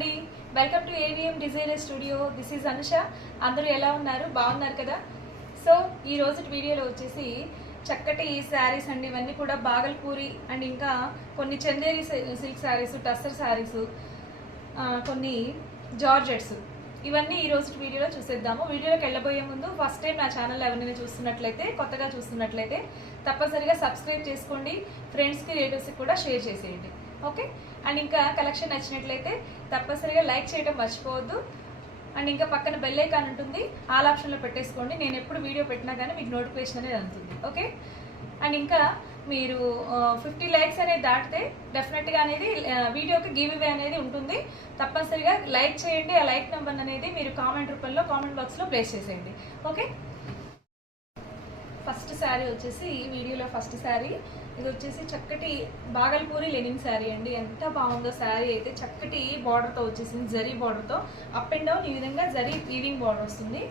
అండి, welcome to AVM designer studio. This is Anusha. అందరూ ఎలా ఉన్నారు? బాగున్నారు కదా? సో ఈ రోజు వీడియోలో వచ్చేసి చక్కటి శారీస్ అండి. ఇవన్నీ కూడా బాగల్పూరి అండ్ ఇంకా కొన్ని చందేరి సిల్క్ శారీస్, టస్సర్ శారీస్, కొన్ని జార్జెట్స్, ఇవన్నీ ఈ రోజు వీడియోలో చూసేద్దాము. వీడియోలోకి వెళ్ళబోయే ముందు ఫస్ట్ టైం నా ఛానల్ ఎవరైనా చూస్తున్నట్లయితే, కొత్తగా చూస్తున్నట్లయితే తప్పనిసరిగా సబ్స్క్రైబ్ చేసుకోండి. ఫ్రెండ్స్కి, రిలేటివ్స్కి కూడా షేర్ చేసేయండి. ఓకే. అండ్ ఇంకా కలెక్షన్ నచ్చినట్లయితే తప్పనిసరిగా లైక్ చేయడం మర్చిపోవద్దు. అండ్ ఇంకా పక్కన బెల్ ఐకాన్ ఉంటుంది, ఆల్ ఆప్షన్లో పెట్టేసుకోండి. నేను ఎప్పుడు వీడియో పెట్టినా కానీ మీకు నోటిఫికేషన్ అనేది అందుతుంది. ఓకే. అండ్ ఇంకా మీరు 50 లైక్స్ అనేది దాటితే డెఫినెట్గా అనేది వీడియోకి గివ్ అవే అనేది ఉంటుంది. తప్పనిసరిగా లైక్ చేయండి. ఆ లైక్ నెంబర్ అనేది మీరు కామెంట్ రూపంలో కామెంట్ బాక్స్లో ప్లేస్ చేసేయండి. ఓకే. ఫస్ట్ శారీ వచ్చేసి వీడియోలో ఫస్ట్ శారీ ఇది వచ్చేసి చక్కటి బాగల్పూరి లెనిన్ శారీ అండి. ఎంత బాగుందో శారీ అయితే. చక్కటి బార్డర్తో వచ్చేసింది, జరీ బార్డర్తో. అప్ అండ్ డౌన్ ఈ విధంగా జరీ వీవింగ్ బార్డర్ వస్తుంది.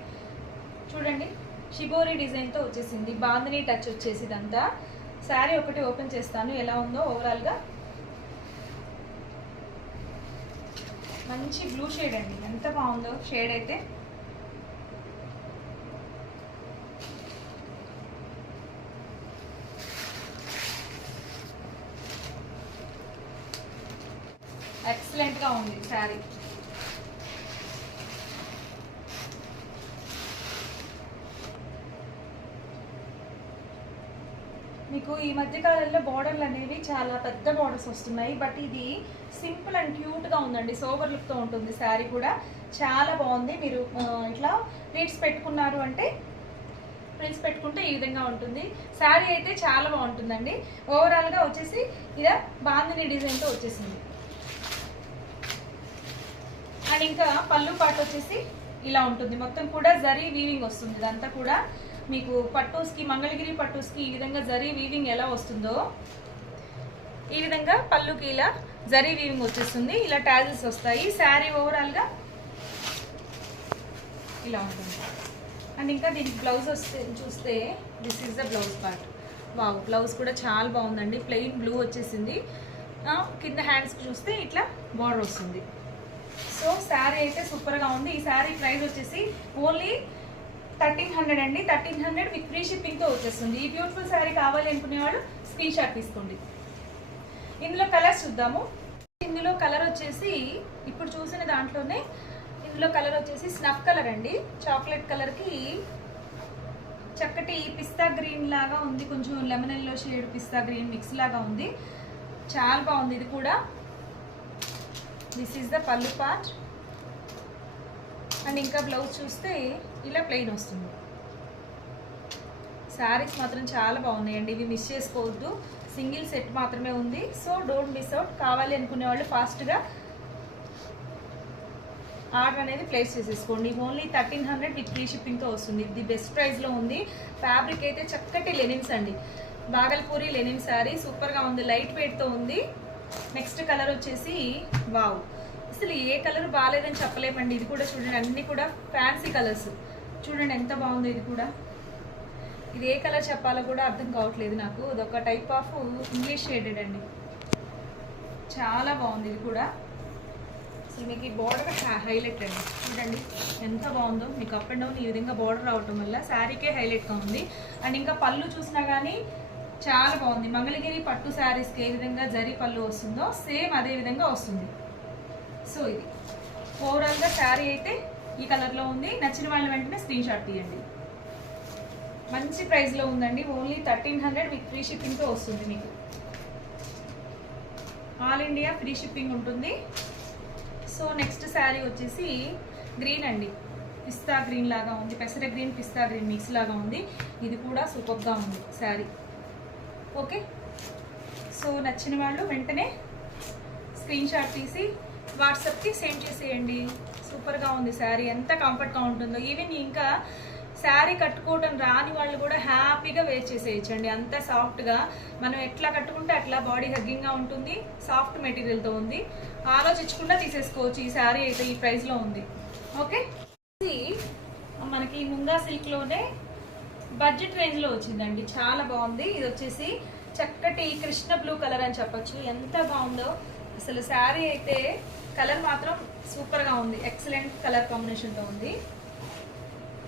చూడండి, షిబోరి డిజైన్తో వచ్చేసింది. బాందిని టచ్ వచ్చేసి ఇదంతా. శారీ ఒకటి ఓపెన్ చేస్తాను ఎలా ఉందో ఓవరాల్గా. మంచి బ్లూ షేడ్ అండి, ఎంత బాగుందో షేడ్ అయితే. ఎక్సలెంట్ గా ఉంది శారీ. మీకు ఈ మధ్య కాలంలో బార్డర్లు అనేవి చాలా పెద్ద బార్డర్స్ వస్తున్నాయి, బట్ ఇది సింపుల్ అండ్ క్యూట్ గా ఉందండి. సోబర్ లుక్ తో ఉంటుంది శారీ కూడా. చాలా బాగుంది. మీరు ఇట్లా ప్లీట్స్ పెట్టుకున్నారు అంటే, ప్లీట్స్ పెట్టుకుంటే ఈ విధంగా ఉంటుంది శారీ అయితే. చాలా బాగుంటుందండి. ఓవరాల్ గా వచ్చేసి ఇలా బాందిని డిజైన్ తో వచ్చేసింది. అండ్ ఇంకా పళ్ళు పాటు వచ్చేసి ఇలా ఉంటుంది. మొత్తం కూడా జరీ వీవింగ్ వస్తుంది. ఇదంతా కూడా మీకు పట్టూస్కి, మంగళగిరి పట్టూస్కి ఈ విధంగా జరీ వీవింగ్ ఎలా వస్తుందో ఈ విధంగా పళ్ళుకి ఇలా జరీ వీవింగ్ వచ్చేస్తుంది. ఇలా టాజిల్స్ వస్తాయి. శారీ ఓవరాల్గా ఇలా ఉంటుంది. అండ్ ఇంకా దీనికి బ్లౌజ్ వస్తే చూస్తే this is the blouse part. Wow, blouse కూడా చాలా బాగుందండి. ప్లెయిన్ బ్లూ వచ్చేసింది. కింద హ్యాండ్స్కి చూస్తే ఇట్లా బార్డర్ వస్తుంది. సో శారీ అయితే సూపర్గా ఉంది. ఈ శారీ ప్రైస్ వచ్చేసి ఓన్లీ 1300 అండి. 1300 విత్ ఫ్రీ షిప్పింగ్తో వచ్చేస్తుంది. ఈ బ్యూటిఫుల్ శారీ కావాలి అనుకునే వాళ్ళు స్క్రీన్ షాట్ తీసుకోండి. ఇందులో కలర్స్ చూద్దాము. ఇందులో కలర్ వచ్చేసి ఇప్పుడు చూసిన దాంట్లోనే ఇందులో కలర్ వచ్చేసి స్నఫ్ కలర్ అండి. చాక్లెట్ కలర్కి చక్కటి పిస్తా గ్రీన్ లాగా ఉంది. కొంచెం లెమన్ ఎల్లో షేడ్ పిస్తా గ్రీన్ మిక్స్ లాగా ఉంది. చాలా బాగుంది ఇది కూడా. దిస్ ఈజ్ ద పల్లు పార్ట్. అండ్ ఇంకా బ్లౌజ్ చూస్తే ఇలా ప్లెయిన్ వస్తుంది. శారీస్ మాత్రం చాలా బాగున్నాయండి. ఇవి మిస్ చేసుకోవద్దు. సింగిల్ సెట్ మాత్రమే ఉంది. So don't miss out. కావాలి అనుకునే వాళ్ళు ఫాస్ట్గా ఆర్డర్ అనేది ప్లేస్ చేసేసుకోండి. ఓన్లీ 1300 విత్ ఫ్రీ షిప్పింగ్తో వస్తుంది. ఇది బెస్ట్ ప్రైస్లో ఉంది. ఫ్యాబ్రిక్ అయితే చక్కటి లెనిన్స్ అండి. బాగల్పూరి లెనిన్ శారీ సూపర్గా ఉంది. లైట్ వెయిట్తో ఉంది. నెక్స్ట్ కలర్ వచ్చేసి వావ్, అసలు ఏ కలర్ బాగాలేదని చెప్పలేమండి. ఇది కూడా చూడండి, అన్ని కూడా ఫ్యాన్సీ కలర్స్. చూడండి ఎంత బాగుందో ఇది కూడా. ఇది ఏ కలర్ చెప్పాలో కూడా అర్థం కావట్లేదు నాకు. అదొక టైప్ ఆఫ్ ఇంగ్లీష్ షేడెడ్ అండి. చాలా బాగుంది ఇది కూడా. అసలు మీకు ఈ బార్డర్ హైలైట్ అండి. చూడండి ఎంత బాగుందో. మీకు అప్ అండ్ డౌన్ ఈ విధంగా బార్డర్ రావటం వల్ల శారీకే హైలైట్గా ఉంది. అండ్ ఇంకా పళ్ళు చూసినా కానీ చాలా బాగుంది. మంగళగిరి పట్టు శారీస్కి ఏ విధంగా జరీ పళ్ళు వస్తుందో సేమ్ అదే విధంగా వస్తుంది. సో ఇది ఓవరాల్గా శారీ అయితే ఈ కలర్లో ఉంది. నచ్చిన వాళ్ళ వెంటనే స్క్రీన్ షాట్ తీయండి. మంచి ప్రైస్లో ఉందండి. ఓన్లీ 1300 విత్ ఫ్రీ షిప్పింగ్తో వస్తుంది. మీకు ఆల్ ఇండియా ఫ్రీ షిప్పింగ్ ఉంటుంది. సో నెక్స్ట్ శారీ వచ్చేసి గ్రీన్ అండి. పిస్తా గ్రీన్ లాగా ఉంది. పెసర గ్రీన్ పిస్తా గ్రీన్ మిక్స్ లాగా ఉంది. ఇది కూడా సూపర్గా ఉంది శారీ. ఓకే. సో నచ్చిన వాళ్ళు వెంటనే స్క్రీన్ షాట్ తీసి వాట్సాప్కి సెండ్ చేసేయండి. సూపర్గా ఉంది శారీ. ఎంత కంఫర్ట్గా ఉంటుందో. ఈవెన్ ఇంకా శారీ కట్టుకోవడం రాని వాళ్ళు కూడా హ్యాపీగా వేర్ చేసేయచ్చండి. అంత సాఫ్ట్గా మనం ఎట్లా కట్టుకుంటే అట్లా బాడీ హగ్గింగ్గా ఉంటుంది. సాఫ్ట్ మెటీరియల్తో ఉంది. ఆలోచించకుండా తీసేసుకోవచ్చు. ఈ శారీ అయితే ఈ ప్రైస్లో ఉంది. ఓకే. మనకి ముంగా సిల్క్లోనే బడ్జెట్ రేంజ్లో వచ్చిందండి. చాలా బాగుంది. ఇది వచ్చేసి చక్కటి కృష్ణ బ్లూ కలర్ అని చెప్పొచ్చు. ఎంత బాగుందో అసలు శారీ అయితే. కలర్ మాత్రం సూపర్గా ఉంది, ఎక్సలెంట్ కలర్ కాంబినేషన్తో ఉంది.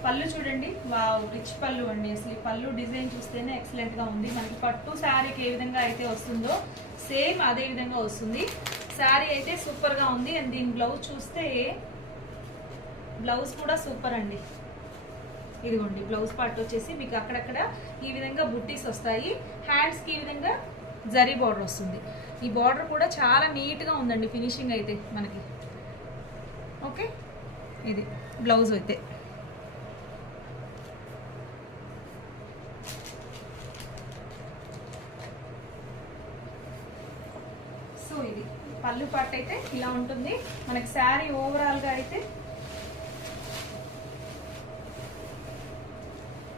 పళ్ళు చూడండి, వావ్ రిచ్ పళ్ళు అండి. అసలు ఈ పళ్ళు డిజైన్ చూస్తేనే ఎక్సలెంట్గా ఉంది. మనకి పట్టు శారీకి ఏ విధంగా అయితే వస్తుందో సేమ్ అదే విధంగా వస్తుంది. శారీ అయితే సూపర్గా ఉంది. అండ్ దీని బ్లౌజ్ చూస్తే బ్లౌజ్ కూడా సూపర్ అండి. ఇదిగోండి బ్లౌజ్ పార్ట్ వచ్చేసి మీకు అక్కడక్కడ ఈ విధంగా బుట్టీస్ వస్తాయి. హ్యాండ్స్కి ఈ విధంగా జరీ బార్డర్ వస్తుంది. ఈ బార్డర్ కూడా చాలా నీట్గా ఉందండి ఫినిషింగ్ అయితే మనకి. ఓకే, ఇది బ్లౌజ్ అయితే. సో ఇది పళ్ళు పార్ట్ అయితే ఇలా ఉంటుంది మనకి. శారీ ఓవరాల్గా అయితే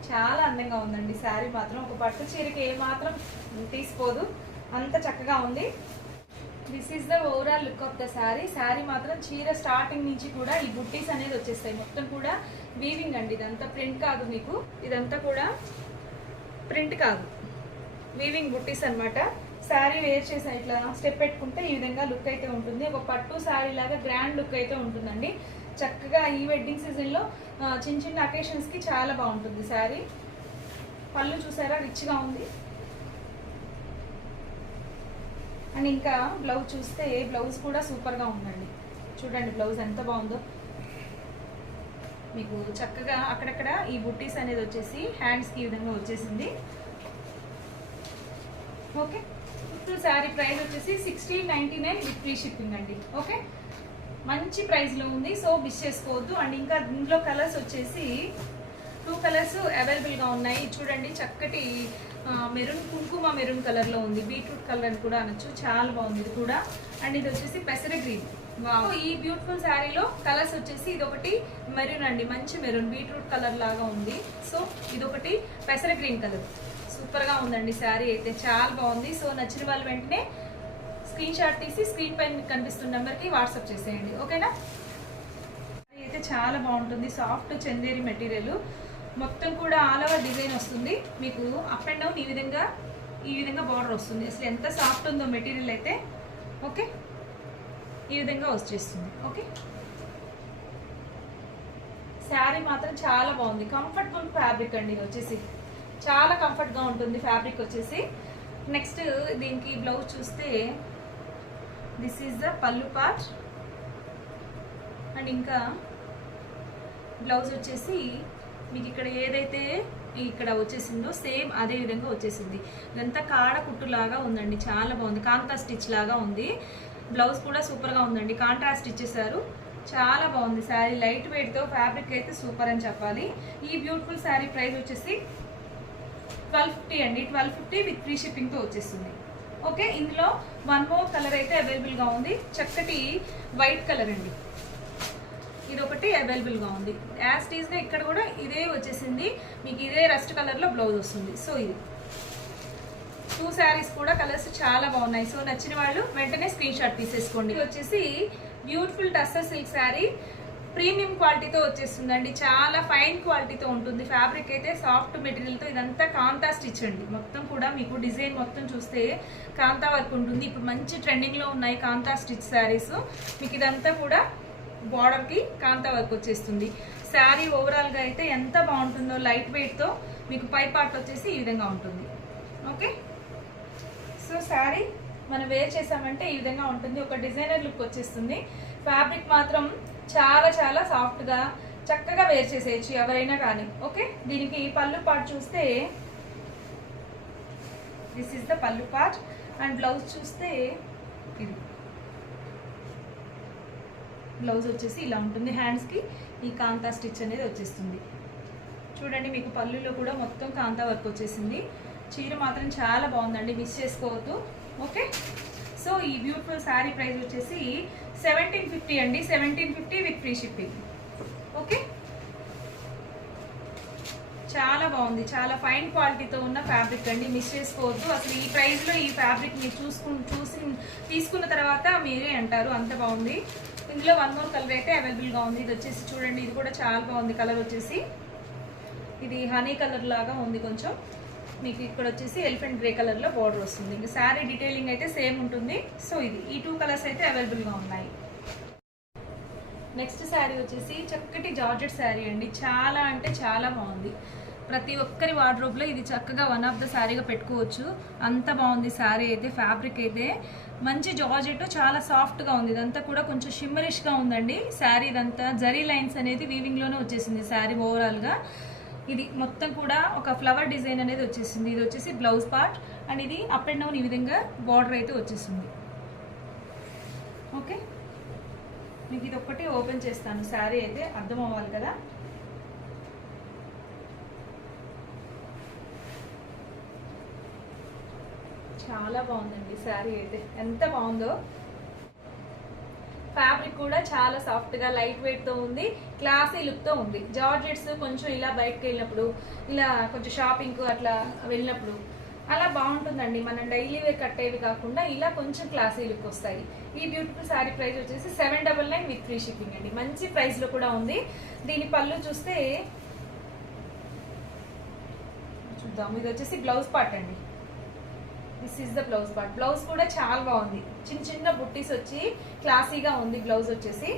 చాలా అందంగా ఉందండి. శారీ మాత్రం ఒక పట్టు చీరకి ఏ మాత్రం తీసుకోదు, అంత చక్కగా ఉంది. This is the overall look of the sari. Sari మాత్రం చీర స్టార్టింగ్ నుంచి కూడా ఈ బుట్టీస్ అనేది వచ్చేస్తాయి. మొత్తం కూడా వీవింగ్ అండి, ఇదంతా ప్రింట్ కాదు మీకు, ఇదంతా కూడా ప్రింట్ కాదు, వీవింగ్ బుట్టీస్ అనమాట. శారీ వేర్ చేసి ఇట్లా స్టెప్ పెట్టుకుంటే ఈ విధంగా లుక్ అయితే ఉంటుంది. ఒక పట్టు శారీ లాగా గ్రాండ్ లుక్ అయితే ఉంటుందండి. చక్కగా ఈ వెడ్డింగ్ సీజన్లో చిన్న చిన్న అకేషన్స్కి చాలా బాగుంటుంది శారీ. పళ్ళు చూసారా రిచ్గా ఉంది. అండ్ ఇంకా బ్లౌజ్ చూస్తే బ్లౌజ్ కూడా సూపర్గా ఉందండి. చూడండి బ్లౌజ్ ఎంత బాగుందో. మీకు చక్కగా అక్కడక్కడ ఈ బుట్టీస్ అనేది వచ్చేసి హ్యాండ్స్కి ఈ విధంగా వచ్చేసింది. ఓకే, ఫుల్ శారీ ప్రైస్ వచ్చేసి 1699 విత్ ఫ్రీ షిప్పింగ్ అండి. ఓకే, మంచి ప్రైస్లో ఉంది, సో మిస్ చేసుకోవద్దు. అండ్ ఇంకా దీంట్లో కలర్స్ వచ్చేసి 2 కలర్స్ అవైలబుల్గా ఉన్నాయి. చూడండి చక్కటి మెరూన్, కుంకుమ మెరూన్ కలర్లో ఉంది. బీట్రూట్ కలర్ అని కూడా అనొచ్చు, చాలా బాగుంది ఇది కూడా. అండ్ ఇది వచ్చేసి పెసర గ్రీన్. ఈ బ్యూటిఫుల్ శారీలో కలర్స్ వచ్చేసి ఇదొకటి మెరూన్ అండి, మంచి మెరూన్ బీట్రూట్ కలర్ లాగా ఉంది. సో ఇదొకటి పెసర గ్రీన్ కలర్. సూపర్గా ఉందండి శారీ అయితే, చాలా బాగుంది. సో నచ్చిన వాళ్ళు వెంటనే స్క్రీన్ షాట్ తీసి స్క్రీన్ పైన కనిపిస్తున్న నెంబర్కి వాట్సాప్ చేసేయండి. ఓకేనా? అయితే చాలా బాగుంటుంది, సాఫ్ట్ చందేరి మెటీరియల్, మొత్తం కూడా ఆల్ ఓవర్ డిజైన్ వస్తుంది మీకు. అప్ అండ్ డౌన్ ఈ విధంగా బార్డర్ వస్తుంది. అసలు ఎంత సాఫ్ట్ ఉందో మెటీరియల్ అయితే. ఓకే, ఈ విధంగా వచ్చేస్తుంది. ఓకే, శారీ మాత్రం చాలా బాగుంది, కంఫర్టబుల్ ఫ్యాబ్రిక్ అండి. ఇది వచ్చేసి చాలా కంఫర్ట్గా ఉంటుంది ఫ్యాబ్రిక్ వచ్చేసి. నెక్స్ట్ దీనికి బ్లౌజ్ చూస్తే దిస్ ఈజ్ ద పళ్ళు పార్ట్. అండ్ ఇంకా బ్లౌజ్ వచ్చేసి మీకు ఇక్కడ ఏదైతే ఇక్కడ వచ్చేసిందో సేమ్ అదే విధంగా వచ్చేసింది. ఇదంతా కాడ కుట్టులాగా ఉందండి, చాలా బాగుంది, కాంతా స్టిచ్ లాగా ఉంది. బ్లౌజ్ కూడా సూపర్గా ఉందండి, కాంట్రాస్ట్ ఇచ్చేసారు, చాలా బాగుంది శారీ. లైట్ వెయిట్తో ఫ్యాబ్రిక్ అయితే సూపర్ అని చెప్పాలి. ఈ బ్యూటిఫుల్ శారీ ప్రైస్ వచ్చేసి 1250 అండి. 1250 విత్ ఫ్రీ షిప్పింగ్తో వచ్చేస్తుంది. ఓకే, ఇందులో 1 మోర్ కలర్ అయితే అవైలబుల్గా ఉంది, చక్కటి వైట్ కలర్ అండి. ఇది ఒకటి అవైలబుల్గా ఉంది. యాజ్ టీజ్గా ఇక్కడ కూడా ఇదే వచ్చేసింది మీకు, ఇదే రస్ట్ కలర్లో బ్లౌజ్ వస్తుంది. సో ఇది 2 శారీస్ కూడా కలర్స్ చాలా బాగున్నాయి. సో నచ్చిన వాళ్ళు వెంటనే స్క్రీన్ షాట్ తీసేసుకోండి. ఇది వచ్చేసి beautiful tussar silk sari, premium క్వాలిటీతో వచ్చేస్తుందండి, చాలా ఫైన్ క్వాలిటీతో ఉంటుంది. ఫ్యాబ్రిక్ అయితే సాఫ్ట్ మెటీరియల్తో. ఇదంతా కాంతా స్టిచ్ అండి, మొత్తం కూడా మీకు డిజైన్ మొత్తం చూస్తే కాంతా వర్క్ ఉంటుంది. ఇప్పుడు మంచి ట్రెండింగ్లో ఉన్నాయి కాంతా స్టిచ్ శారీస్. మీకు ఇదంతా కూడా బార్డర్కి కాంతా వర్క్ వచ్చేస్తుంది. శారీ ఓవరాల్గా అయితే ఎంత బాగుంటుందో, లైట్ వెయిట్తో. మీకు పై పార్ట్ వచ్చేసి ఈ విధంగా ఉంటుంది. ఓకే, సో శారీ మనం వేర్ చేసామంటే ఈ విధంగా ఉంటుంది, ఒక డిజైనర్ లుక్ వచ్చేస్తుంది. ఫ్యాబ్రిక్ మాత్రం చాలా చాలా సాఫ్ట్గా చక్కగా వేర్ చేసేయచ్చు ఎవరైనా కానీ. ఓకే, దీనికి పళ్ళు పార్ట్ చూస్తే దిస్ ఈస్ ద పళ్ళు పార్ట్. అండ్ బ్లౌజ్ చూస్తే ఇది బ్లౌజ్ వచ్చేసి ఇలా ఉంటుంది. హ్యాండ్స్కి ఈ కాంతా స్టిచ్ అనేది వచ్చేస్తుంది. చూడండి మీకు పళ్ళులో కూడా మొత్తం కాంతా వర్క్ వచ్చేసింది. చీర మాత్రం చాలా బాగుందండి, మిస్ చేసుకోవద్దు. ఓకే, సో ఈ బ్యూటిఫుల్ శారీ ప్రైస్ వచ్చేసి 1750 అండి. 1750 విత్ ఫ్రీ షిప్పింగ్. ఓకే, చాలా బాగుంది, చాలా ఫైన్ క్వాలిటీతో ఉన్న ఫ్యాబ్రిక్ అండి, మిస్ చేసుకోవద్దు. అసలు ఈ ప్రైస్లో ఈ ఫ్యాబ్రిక్ మీరు చూసి తీసుకున్న తర్వాత మీరే అంటారు అంత బాగుంది. ఇందులో 1 మోర్ కలర్ అయితే అవైలబుల్గా ఉంది. ఇది వచ్చేసి చూడండి, ఇది కూడా చాలా బాగుంది కలర్ వచ్చేసి. ఇది హనీ కలర్ లాగా ఉంది కొంచెం. మీకు ఇక్కడ వచ్చేసి ఎలిఫెంట్ గ్రే కలర్లో బార్డర్ వస్తుంది. ఇంకా శారీ డీటెయిలింగ్ అయితే సేమ్ ఉంటుంది. సో ఇది ఈ 2 కలర్స్ అయితే అవైలబుల్గా ఉన్నాయి. నెక్స్ట్ శారీ వచ్చేసి చక్కటి జార్జెట్ శారీ అండి. చాలా అంటే చాలా బాగుంది. ప్రతి ఒక్కరి వార్డ్రోబ్లో ఇది చక్కగా వన్ ఆఫ్ ద శారీగా పెట్టుకోవచ్చు. అంత బాగుంది శారీ అయితే. ఫ్యాబ్రిక్ అయితే మంచి జార్జెట్, చాలా సాఫ్ట్గా ఉంది. ఇదంతా కూడా కొంచెం షిమ్మరిష్గా ఉందండి శారీ. ఇదంతా జరీ లైన్స్ అనేది వీవింగ్లోనే వచ్చేసింది శారీ ఓవరాల్గా. ఇది మొత్తం కూడా ఒక ఫ్లవర్ డిజైన్ అనేది వచ్చేసింది. ఇది వచ్చేసి బ్లౌజ్ పార్ట్ అండ్ ఇది అప్ అండ్ డౌన్ ఈ విధంగా బార్డర్ అయితే వచ్చేసింది. ఓకే, మీకు ఇది ఒక్కటి ఓపెన్ చేస్తాను. శారీ అయితే అర్థం అవ్వాలి కదా. చాలా బాగుందండి శారీ అయితే. ఎంత బాగుందో. ఫ్యాబ్రిక్ కూడా చాలా సాఫ్ట్గా లైట్ వెయిట్తో ఉంది. క్లాసీ లుక్తో ఉంది. జార్జెట్స్ కొంచెం ఇలా బయటకు వెళ్ళినప్పుడు, ఇలా కొంచెం షాపింగ్కు అట్లా వెళ్ళినప్పుడు అలా బాగుంటుందండి. మనం డైలీ వేర్ కట్టేవి కాకుండా ఇలా కొంచెం క్లాసీ లుక్ వస్తాయి. ఈ బ్యూటిఫుల్ శారీ ప్రైస్ వచ్చేసి 799 విత్ ఫ్రీ షిప్పింగ్ అండి. మంచి ప్రైస్లో కూడా ఉంది. దీని పళ్ళు చూస్తే చూద్దాం. ఇది వచ్చేసి బ్లౌజ్ పార్ట్ అండి. This is the blouse part. Blouse కూడా చాలా బాగుంది. చిన్న చిన్న బుట్టీస్ వచ్చి క్లాసీగా ఉంది బ్లౌజ్ వచ్చేసి.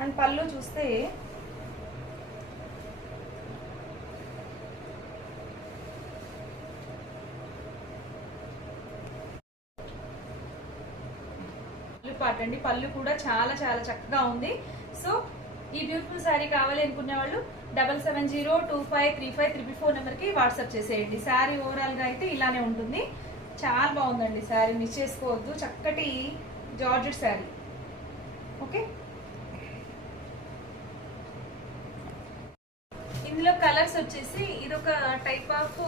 అండ్ పళ్ళు చూస్తే పళ్ళు పార్ట్ అండి. పళ్ళు కూడా చాలా చాలా చక్కగా ఉంది. సో ఈ బ్యూటిఫుల్ శారీ కావాలి అనుకునే వాళ్ళు 7702535344 నెంబర్కి వాట్సాప్ చేసేయండి. శారీ ఓవరాల్గా అయితే ఇలానే ఉంటుంది. చాలా బాగుందండి శారీ, మిస్ చేసుకోవద్దు. చక్కటి జార్జెట్ శారీ. ఓకే, ఇందులో కలర్స్ వచ్చేసి ఇదొక టైప్ ఆఫ్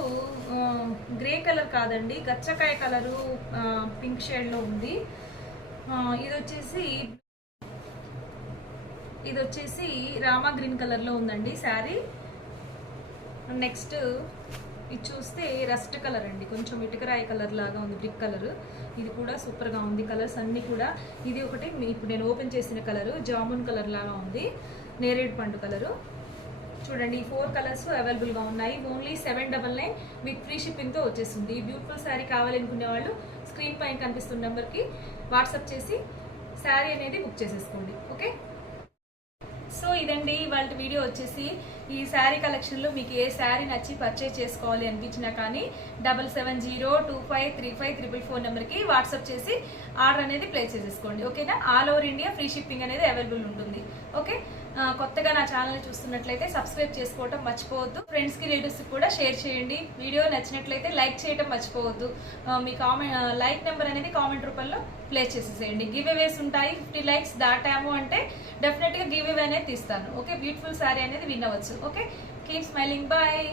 గ్రే కలర్ కాదండి, గచ్చకాయ కలరు పింక్ షేడ్లో ఉంది. ఇది వచ్చేసి రామా గ్రీన్ కలర్లో ఉందండి శారీ. నెక్స్ట్ ఇది చూస్తే రస్ట్ కలర్ అండి, కొంచెం ఇటుకరాయి కలర్ లాగా ఉంది, బ్రిక్ కలర్. ఇది కూడా సూపర్గా ఉంది. కలర్స్ అన్నీ కూడా. ఇది ఒకటి ఇప్పుడు నేను ఓపెన్ చేసిన కలరు జామున్ కలర్ లాగా ఉంది, నేరేడు పండు కలరు. చూడండి, ఈ 4 కలర్స్ అవైలబుల్గా ఉన్నాయి. ఓన్లీ 799 విత్ ఫ్రీ షిప్పింగ్తో వచ్చేస్తుంది. ఈ బ్యూటిఫుల్ శారీ కావాలనుకునే వాళ్ళు స్క్రీన్ పైన కనిపిస్తున్న నెంబర్కి వాట్సాప్ చేసి శారీ అనేది బుక్ చేసేసుకోండి. ఓకే, సో ఇదండి వాళ్ళ వీడియో వచ్చేసి. ఈ శారీ కలెక్షన్లో మీకు ఏ శారీ నచ్చి పర్చేజ్ చేసుకోవాలి అనిపించినా కానీ 7702535344 నెంబర్కి వాట్సాప్ చేసి ఆర్డర్ అనేది ప్లేస్ చేసేసుకోండి. ఓకేనా? All over India free shipping అనేది అవైలబుల్ ఉంటుంది. ఓకే, కొత్తగా నా ఛానల్ చూస్తున్నట్లయితే సబ్స్క్రైబ్ చేసుకోవటం మర్చిపోవద్దు. ఫ్రెండ్స్కి రిలేటివ్స్కి కూడా షేర్ చేయండి. వీడియో నచ్చినట్లయితే లైక్ చేయడం మర్చిపోవద్దు. మీ కామెంట్ లైక్ నెంబర్ అనేది కామెంట్ రూపంలో ప్లేస్ చేసేసేయండి. గివ్ అవేస్ ఉంటాయి. 50 లైక్స్ దాటాము అంటే డెఫినెట్గా గివ్ అవే అనేది తీస్తాను. ఓకే, బ్యూటిఫుల్ శారీ అనేది విన్ అవ్వచ్చు. Okay, keep smiling. బాయ్.